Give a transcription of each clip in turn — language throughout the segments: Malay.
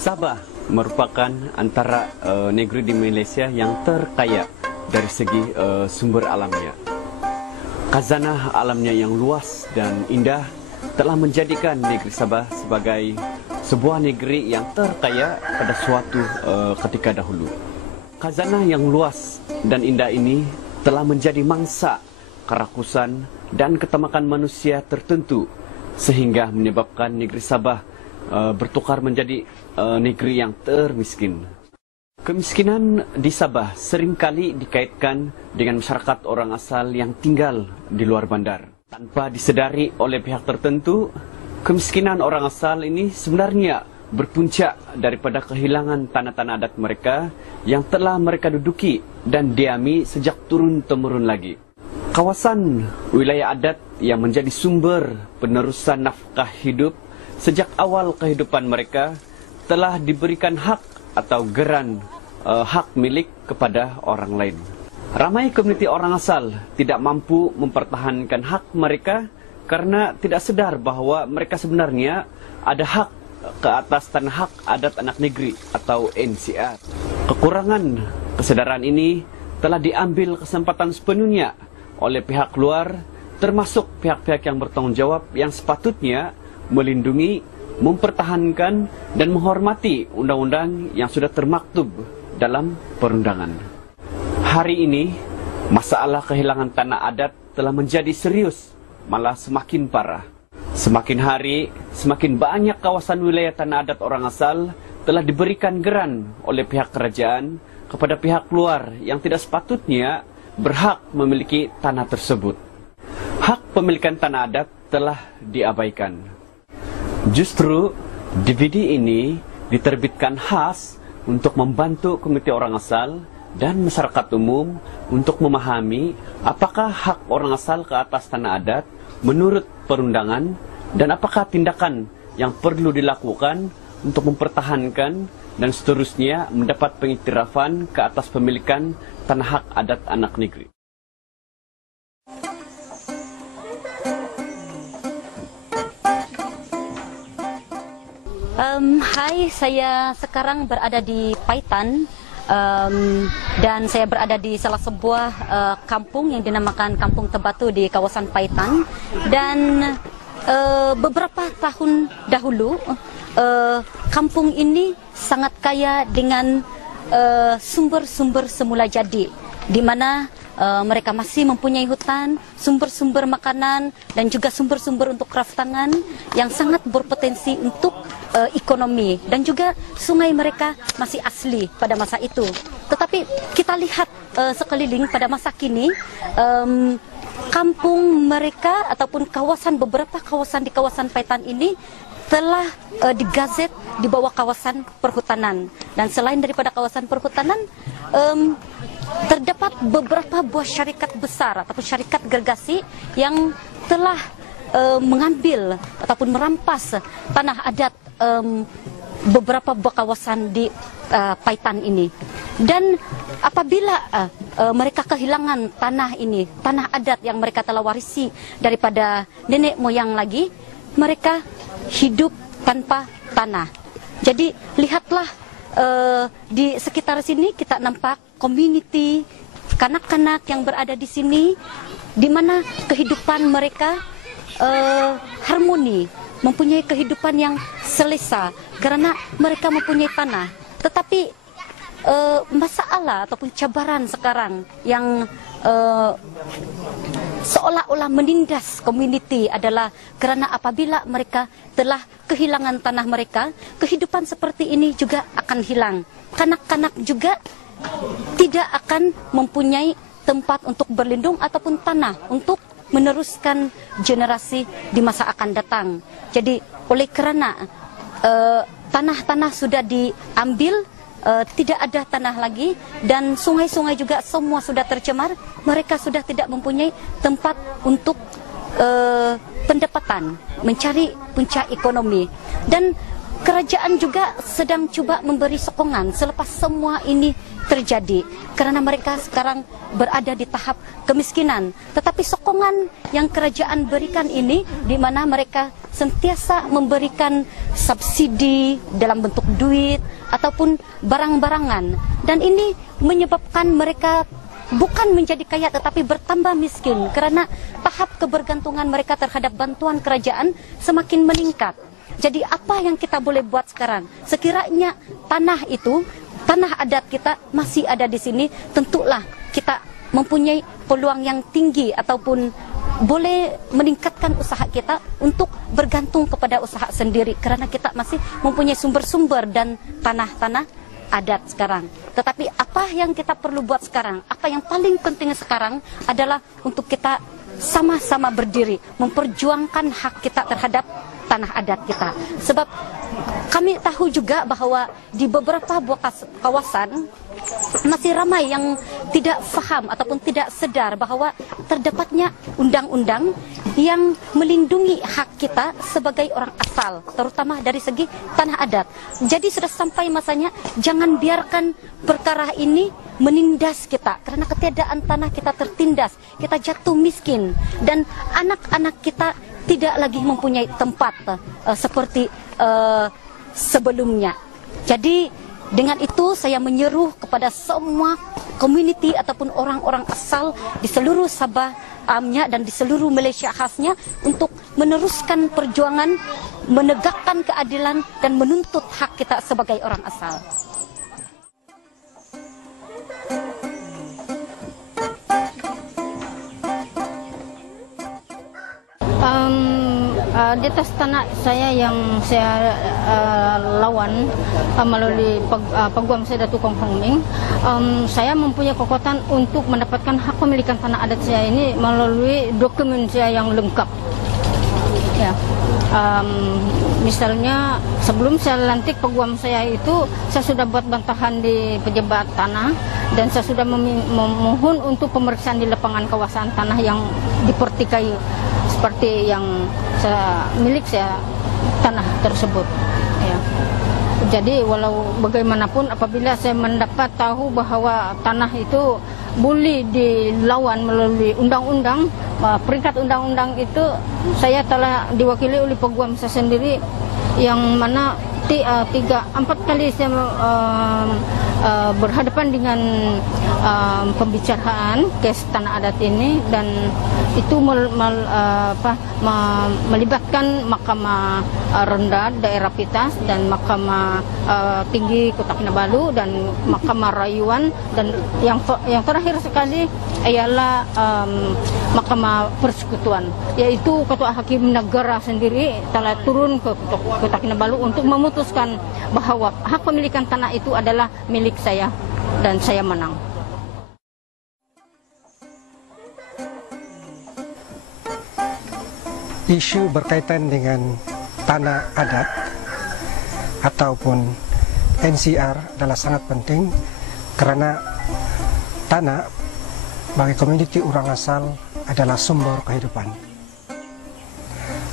Sabah merupakan antara negeri di Malaysia yang terkaya dari segi sumber alamnya. Khazanah alamnya yang luas dan indah telah menjadikan negeri Sabah sebagai sebuah negeri yang terkaya pada suatu ketika dahulu. Khazanah yang luas dan indah ini telah menjadi mangsa kerakusan dan ketamakan manusia tertentu, sehingga menyebabkan negeri Sabah bertukar menjadi negeri yang termiskin. Kemiskinan di Sabah seringkali dikaitkan dengan masyarakat orang asal yang tinggal di luar bandar. Tanpa disedari oleh pihak tertentu, kemiskinan orang asal ini sebenarnya berpuncak daripada kehilangan tanah-tanah adat mereka yang telah mereka duduki dan diami sejak turun-temurun lagi. Kawasan wilayah adat yang menjadi sumber penerusan nafkah hidup sejak awal kehidupan mereka telah diberikan hak atau geran hak milik kepada orang lain. Ramai komuniti orang asal tidak mampu mempertahankan hak mereka karena tidak sedar bahawa mereka sebenarnya ada hak ke atas tanah hak adat anak negeri atau NCR. Kekurangan kesedaran ini telah diambil kesempatan sepenuhnya oleh pihak luar, termasuk pihak-pihak yang bertanggung jawab yang sepatutnya melindungi, mempertahankan dan menghormati undang-undang yang sudah termaktub dalam perundangan. Hari ini, masalah kehilangan tanah adat telah menjadi serius, malah semakin parah. Semakin hari, semakin banyak kawasan wilayah tanah adat orang asal telah diberikan geran oleh pihak kerajaan kepada pihak luar yang tidak sepatutnya berhak memiliki tanah tersebut. Hak pemilikan tanah adat telah diabaikan. Justru DVD ini diterbitkan khas untuk membantu komuniti orang asal dan masyarakat umum untuk memahami apakah hak orang asal ke atas tanah adat menurut perundangan dan apakah tindakan yang perlu dilakukan untuk mempertahankan dan seterusnya mendapat pengiktirafan ke atas pemilikan tanah hak adat anak negeri. Hai, saya sekarang berada di Paitan dan saya berada di salah sebuah kampung yang dinamakan Kampung Tebatu di kawasan Paitan. Dan beberapa tahun dahulu kampung ini sangat kaya dengan sumber-sumber semula jadi, di mana mereka masih mempunyai hutan, sumber-sumber makanan dan juga sumber-sumber untuk kraftangan yang sangat berpotensi untuk ekonomi, dan juga sungai mereka masih asli pada masa itu. Tetapi kita lihat sekeliling pada masa kini, kampung mereka ataupun beberapa kawasan di kawasan Paitan ini telah digazet di bawah kawasan perhutanan. Dan selain daripada kawasan perhutanan, terdapat beberapa buah syarikat besar ataupun syarikat gergasi yang telah mengambil ataupun merampas tanah adat beberapa buah kawasan di Paitan ini. Dan apabila mereka kehilangan tanah ini, tanah adat yang mereka telah warisi daripada nenek moyang lagi, mereka hidup tanpa tanah. Jadi lihatlah di sekitar sini kita nampak komuniti kanak-kanak yang berada di sini, di mana kehidupan mereka harmoni, mempunyai kehidupan yang selesa karena mereka mempunyai tanah. Tetapi masalah ataupun cabaran sekarang yang seolah-olah menindas komuniti adalah kerana apabila mereka telah kehilangan tanah mereka, kehidupan seperti ini juga akan hilang. Kanak-kanak juga tidak akan mempunyai tempat untuk berlindung ataupun tanah untuk meneruskan generasi di masa akan datang. Jadi oleh kerana tanah-tanah sudah diambil, tidak ada tanah lagi, dan sungai-sungai juga semua sudah tercemar, mereka sudah tidak mempunyai tempat untuk pendapatan, mencari puncak ekonomi. Dan kerajaan juga sedang cuba memberi sokongan selepas semua ini terjadi, karena mereka sekarang berada di tahap kemiskinan. Tetapi sokongan yang kerajaan berikan ini, di mana mereka sentiasa memberikan subsidi dalam bentuk duit ataupun barang-barangan, dan ini menyebabkan mereka bukan menjadi kaya tetapi bertambah miskin, karena tahap kebergantungan mereka terhadap bantuan kerajaan semakin meningkat. Jadi apa yang kita boleh buat sekarang? Sekiranya tanah itu, tanah adat kita masih ada di sini, tentulah kita mempunyai peluang yang tinggi ataupun boleh meningkatkan usaha kita untuk bergantung kepada usaha sendiri, karena kita masih mempunyai sumber-sumber dan tanah-tanah adat sekarang. Tetapi apa yang kita perlu buat sekarang, apa yang paling penting sekarang adalah untuk kita sama-sama berdiri, memperjuangkan hak kita terhadap tanah adat kita. Sebab kami tahu juga bahwa di beberapa kawasan masih ramai yang tidak faham ataupun tidak sedar bahwa terdapatnya undang-undang yang melindungi hak kita sebagai orang asal, terutama dari segi tanah adat. Jadi sudah sampai masanya jangan biarkan perkara ini menindas kita, karena ketiadaan tanah kita tertindas, kita jatuh miskin, dan anak-anak kita tidak lagi mempunyai tempat seperti sebelumnya. Jadi dengan itu saya menyeru kepada semua community ataupun orang-orang asal di seluruh Sabah amnya dan di seluruh Malaysia khasnya untuk meneruskan perjuangan, menegakkan keadilan dan menuntut hak kita sebagai orang asal. Di atas tanah saya yang saya lawan melalui peguam saya Datuk Kong Hong Ming, saya mempunyai kekuatan untuk mendapatkan hak pemilikan tanah adat saya ini melalui dokumen saya yang lengkap. Ya, misalnya sebelum saya lantik peguam saya itu, saya sudah buat bantahan di pejabat tanah dan saya sudah memohon untuk pemeriksaan di lapangan kawasan tanah yang dipertikai seperti yang milik saya tanah tersebut. Ya. Jadi walau bagaimanapun apabila saya mendapat tahu bahwa tanah itu boleh dilawan melalui undang-undang, peringkat undang-undang itu saya telah diwakili oleh peguam saya sendiri, yang mana 4 kali saya berhadapan dengan pembicaraan kes tanah adat ini, dan itu melibatkan Mahkamah Rendah Daerah Pitas dan Mahkamah Tinggi Kota Kinabalu dan Mahkamah Rayuan, dan yang terakhir sekali ialah Mahkamah Persekutuan, yaitu Ketua Hakim Negara sendiri telah turun ke Kota Kinabalu untuk memutuskan bahwa hak pemilikan tanah itu adalah milik saya dan saya menang. Isu berkaitan dengan tanah adat ataupun NCR adalah sangat penting, karena tanah bagi komuniti orang asal adalah sumber kehidupan.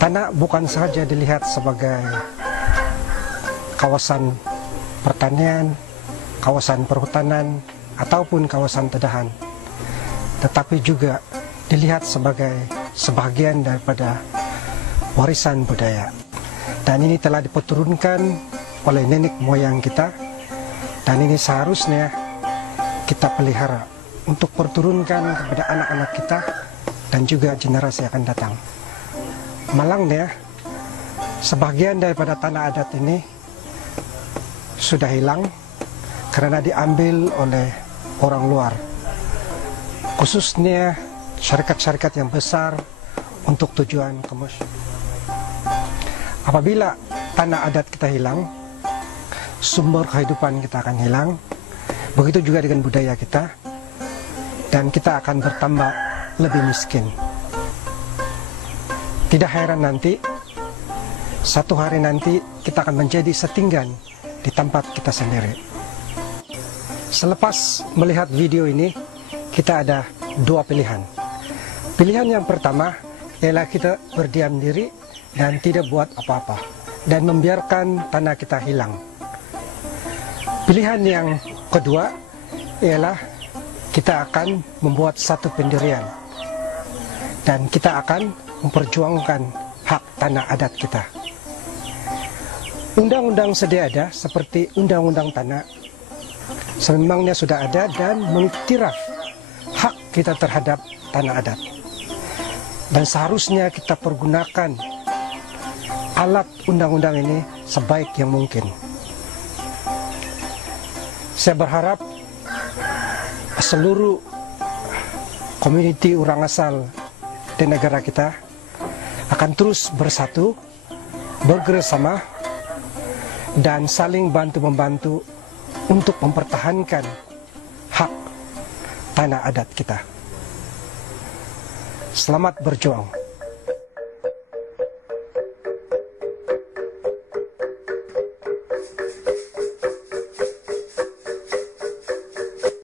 Tanah bukan saja dilihat sebagai kawasan pertanian, kawasan perhutanan, ataupun kawasan tedahan, tetapi juga dilihat sebagai sebahagian daripada warisan budaya. Dan ini telah diperturunkan oleh nenek moyang kita, dan ini seharusnya kita pelihara untuk perturunkan kepada anak-anak kita dan juga generasi akan datang. Malangnya, sebagian daripada tanah adat ini sudah hilang karena diambil oleh orang luar, khususnya syarikat-syarikat yang besar untuk tujuan komersial. Apabila tanah adat kita hilang, sumber kehidupan kita akan hilang. Begitu juga dengan budaya kita, dan kita akan bertambah lebih miskin. Tidak heran nanti, satu hari nanti kita akan menjadi setinggan di tempat kita sendiri. Selepas melihat video ini, kita ada dua pilihan. Pilihan yang pertama ialah kita berdiam diri dan tidak buat apa-apa. dan membiarkan tanah kita hilang. Pilihan yang kedua ialah kita akan membuat satu pendirian dan kita akan memperjuangkan hak tanah adat kita. Undang-undang sedia ada seperti undang-undang tanah sememangnya sudah ada dan mengiktiraf hak kita terhadap tanah adat. Dan seharusnya kita pergunakan alat undang-undang ini sebaik yang mungkin. Saya berharap seluruh komuniti orang asal di negara kita akan terus bersatu, bekerjasama, dan saling bantu-membantu untuk mempertahankan hak tanah adat kita. Selamat berjuang.